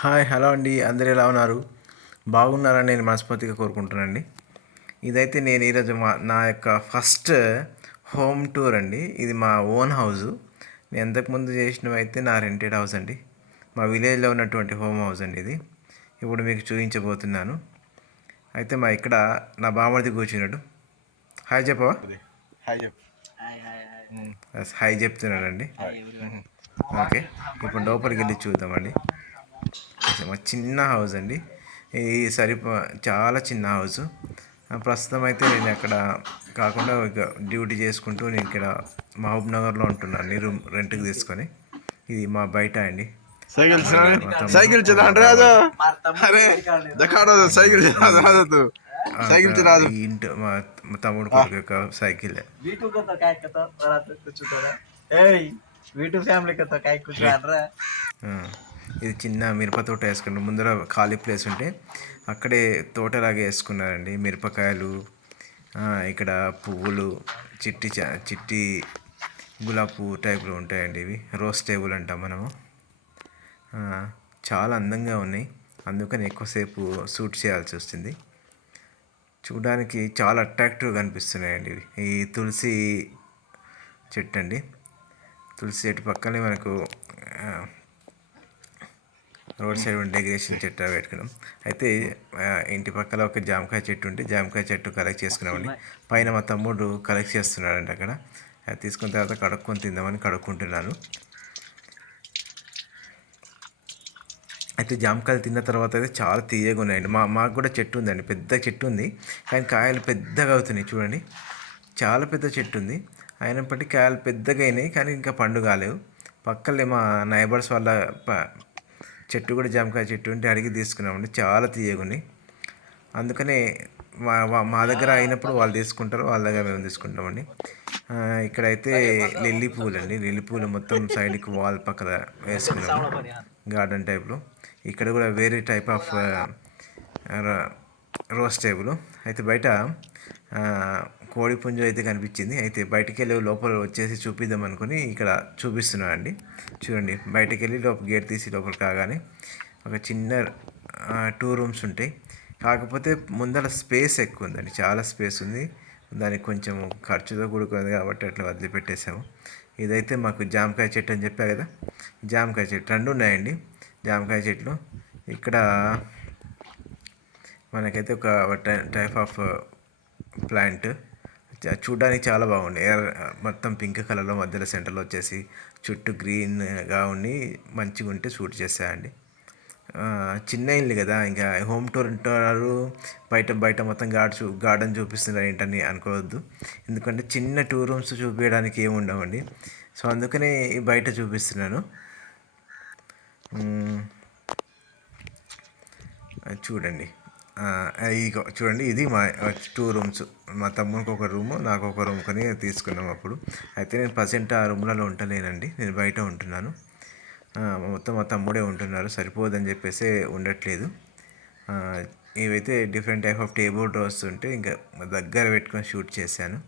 Hi hello అండి, అందరు ఎలా ఉన్నారు? బాగున్నారని నేను మనస్ఫూర్తిగా కోరుకుంటున్నానండి. ఇదైతే నేను ఈరోజు నా యొక్క ఫస్ట్ హోమ్ టూర్ అండి. ఇది మా ఓన్ హౌజు. నేను ఇంతకుముందు చేసినవి అయితే నా రెంటెడ్ హౌస్ అండి. మా విలేజ్లో ఉన్నటువంటి హోమ్ హౌస్ అండి ఇది. ఇప్పుడు మీకు చూపించబోతున్నాను. అయితే ఇక్కడ నా బామర్ది కూర్చున్నాడు. హాయ్ చెప్పవా? హాయ్ చెప్పు. హాయ్ చెప్తున్నాడండి. ఓకే, ఇప్పుడు లోపలికి వెళ్ళి చూద్దామండి. మా చిన్న హౌస్ అండి ఇది. చాలా చిన్న హౌస్. ప్రస్తుతం అయితే నేను అక్కడ కాకుండా ఇక డ్యూటీ చేసుకుంటూ నేను ఇక్కడ మహబూబ్ నగర్లో ఉంటున్నాను రూమ్ రెంట్కి తీసుకొని. ఇది మా బయట అండి. సైకిల్ సైకిల్ చలాడు. అరే దకాడో సైకిల్ చలాదు. సైకిల్ చలాదు. ఈ ఇంటి మా తమ్ముడు కొడుకు యొక్క సైకిల్. ఇది చిన్న మిరప తోట వేసుకున్నాం. ముందర ఖాళీ ప్లేస్ ఉంటే అక్కడే తోటలాగా వేసుకున్నారండి. మిరపకాయలు, ఇక్కడ పువ్వులు, చిట్టి గులాబీ పువ్వు టైప్లో ఉంటాయండి. ఇవి రోజ్ టేబుల్ అంటాం మనము. చాలా అందంగా ఉన్నాయి. అందుకని ఎక్కువసేపు షూట్ చేయాల్సి వస్తుంది. చూడడానికి చాలా అట్రాక్టివ్గా కనిపిస్తున్నాయండి ఇవి. ఈ తులసి చెట్టు అండి. తులసి చెట్టు పక్కనే మనకు రోడ్ సైడ్ డెకరేషన్ చెట్టు పెట్టుకున్నాం. అయితే ఇంటి పక్కన ఒక జామకాయ చెట్టు ఉంటే జామకాయ చెట్టు కలెక్ట్ చేసుకున్నామండి. పైన మా తమ్ముడు కలెక్ట్ చేస్తున్నాడండి అక్కడ. అది తీసుకున్న తర్వాత కడుక్కొని తిందామని కడుక్కుంటున్నాను. అయితే జామకాయలు తిన్న తర్వాత అయితే చాలా తీయగా ఉన్నాయండి. మాకు కూడా చెట్టు ఉందండి, పెద్ద చెట్టు ఉంది. కానీ కాయలు పెద్దగా అవుతున్నాయి చూడండి. చాలా పెద్ద చెట్టు ఉంది, అయినప్పటికీ కాయలు పెద్దగా అయినాయి కానీ ఇంకా పండు కాలేవు. పక్కనే మా నైబర్స్ వాళ్ళ చెట్టు కూడా జామకాయ చెట్టు ఉంటే అడిగి తీసుకున్నామండి. చాలా తీయగా ఉన్నాయి. అందుకనే మా దగ్గర అయినప్పుడు వాళ్ళు తీసుకుంటారు, వాళ్ళ దగ్గర మేము తీసుకుంటామండి. ఇక్కడైతే లిల్లీ పూలు అండి. లిల్లీ పూలు మొత్తం సైడ్కి వాల్ పక్కన వేసుకున్నాము, గార్డెన్ టైప్లో. ఇక్కడ కూడా వేరే టైప్ ఆఫ్ రోజ్ టేబుల్. అయితే బయట కోడి పుంజు అయితే కనిపించింది. అయితే బయటికి వెళ్ళి లోపల వచ్చేసి చూపిద్దాం అనుకుని ఇక్కడ చూపిస్తున్నాను అండి. చూడండి, బయటికి వెళ్ళి గేట్ తీసి లోపల కాగానే ఒక చిన్న 2 రూమ్స్ ఉంటాయి. కాకపోతే ముందర స్పేస్ ఎక్కువ ఉందండి, చాలా స్పేస్ ఉంది. దానికి కొంచెం ఖర్చుతో కూడుకుంది కాబట్టి అట్లా వదిలిపెట్టేసాము. ఇదైతే మాకు జామకాయ చెట్టు అని చెప్పా కదా, జామకాయ చెట్టు 2 ఉన్నాయండి జామకాయ చెట్లు. ఇక్కడ మనకైతే ఒక టైప్ ఆఫ్ ప్లాంట్ చూడడానికి చాలా బాగుంది. మొత్తం పింక్ కలర్లో మధ్యలో సెంటర్లో వచ్చేసి చుట్టూ గ్రీన్గా ఉండి మంచిగా ఉంటే షూట్ చేశాయండి. చిన్న ఇల్లు కదా, ఇంకా హోమ్ టూర్ అంటారు, బయట మొత్తం గార్డెన్ చూపిస్తున్నారు ఏంటని అనుకోవద్దు. ఎందుకంటే చిన్న 2 రూమ్స్ చూపించడానికి ఏమి ఉండవండి. సో అందుకనే బయట చూపిస్తున్నాను. చూడండి, చూడండి, ఇది మా 2 రూమ్స్. మా తమ్మునికి ఒక రూము, నాకు ఒక రూమ్ కొని తీసుకున్నాం అప్పుడు. అయితే నేను ప్రజెంట్ ఆ రూమ్లలో ఉంటలేనండి, నేను బయట ఉంటున్నాను. మొత్తం మా తమ్ముడే ఉంటున్నారు, సరిపోదని చెప్పేసి ఉండట్లేదు. ఇవైతే different type of table draws ఉంటే ఇంకా దగ్గర పెట్టుకొని షూట్ చేశాను.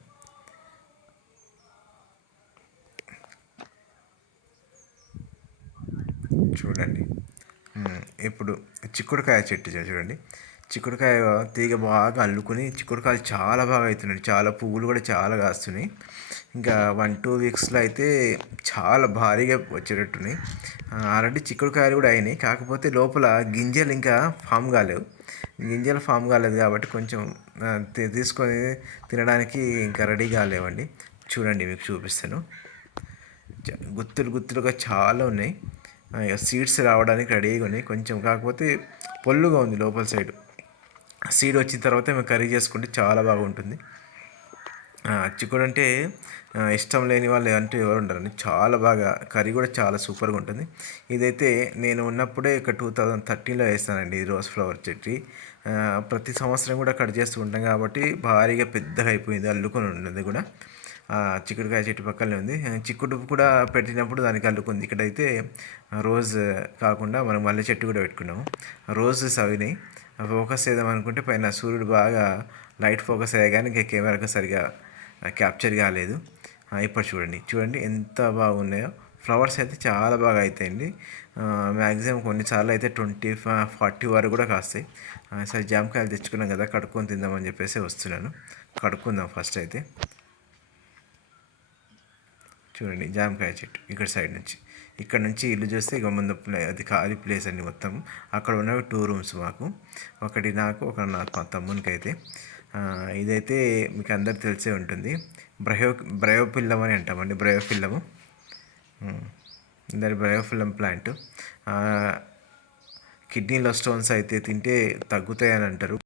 చూడండి, ఇప్పుడు చిక్కుడుకాయ చెట్టు చూడండి. చిక్కుడుకాయ తీగ బాగా అల్లుకొని చిక్కుడుకాయలు చాలా బాగా అవుతున్నాయి. చాలా పువ్వులు కూడా చాలా కాస్తున్నాయి. ఇంకా 1-2 వీక్స్లో అయితే చాలా భారీగా వచ్చేటట్టున్నాయి. ఆల్రెడీ చిక్కుడుకాయలు కూడా అయినాయి, కాకపోతే లోపల గింజలు ఇంకా ఫామ్ కాలేవు. గింజలు ఫామ్ కాలేదు కాబట్టి కొంచెం తీసుకొని తినడానికి ఇంకా రెడీ కాలేవండి. చూడండి, మీకు చూపిస్తాను. గుత్తులుగా చాలా ఉన్నాయి. సీడ్స్ రావడానికి రెడీగా ఉన్నాయి కొంచెం, కాకపోతే పొల్లుగా ఉంది లోపల సైడ్. సీడ్ వచ్చిన తర్వాత మేము కర్రీ చేసుకుంటే చాలా బాగుంటుంది. చిక్కుడు అంటే ఇష్టం లేని వాళ్ళు అంటూ ఎవరు ఉంటారండి. చాలా బాగా కర్రీ కూడా చాలా సూపర్గా ఉంటుంది. ఇదైతే నేను ఉన్నప్పుడే ఇక 2013లో వేస్తానండి ఈ రోజ్ ఫ్లవర్ చెట్టు. ప్రతి సంవత్సరం కూడా కట్ చేస్తూ ఉంటాం కాబట్టి భారీగా పెద్దగా అయిపోయింది, అల్లుకొని ఉన్నది కూడా. చిక్కుడుకాయ చెట్టు పక్కనే ఉంది. చిక్కుడు కూడా పెట్టినప్పుడు దానికి అల్లుకుంది. ఇక్కడైతే రోజ్ కాకుండా మనం మల్లె చెట్టు కూడా పెట్టుకున్నాము. రోజెస్ అవినాయి. ఫోకస్ చేద్దాం అనుకుంటే పైన సూర్యుడు బాగా లైట్ ఫోకస్ అయ్యా కానీ ఇంకా కెమెరాకు సరిగా క్యాప్చర్ కాలేదు. ఇప్పుడు చూడండి ఎంత బాగున్నాయో. ఫ్లవర్స్ అయితే చాలా బాగా అవుతాయండి. మ్యాక్సిమం కొన్నిసార్లు అయితే 20-40 వరకు కూడా కాస్తాయి. సరే జామకాయలు తెచ్చుకున్నాం కదా, కడుక్కొని తిందామని చెప్పేసి వస్తున్నాను. కడుక్కుందాం ఫస్ట్ అయితే. చూడండి జామకాయ చెట్టు ఇక్కడ సైడ్ నుంచి, ఇక్కడ నుంచి ఇల్లు చూస్తే ఇక ముందు అది ఖాళీ ప్లేస్ అండి మొత్తం. అక్కడ ఉన్నవి 2 రూమ్స్ మాకు, ఒకటి నాకు, ఒక మా తమ్మునికి అయితే. ఇదైతే మీకు అందరు తెలిసే ఉంటుంది, బ్రయోఫిల్లం అని అంటామండి. బ్రయోఫిల్లము, దాని బ్రయోఫిల్లం ప్లాంట్. కిడ్నీలో స్టోన్స్ అయితే తింటే తగ్గుతాయని అంటారు.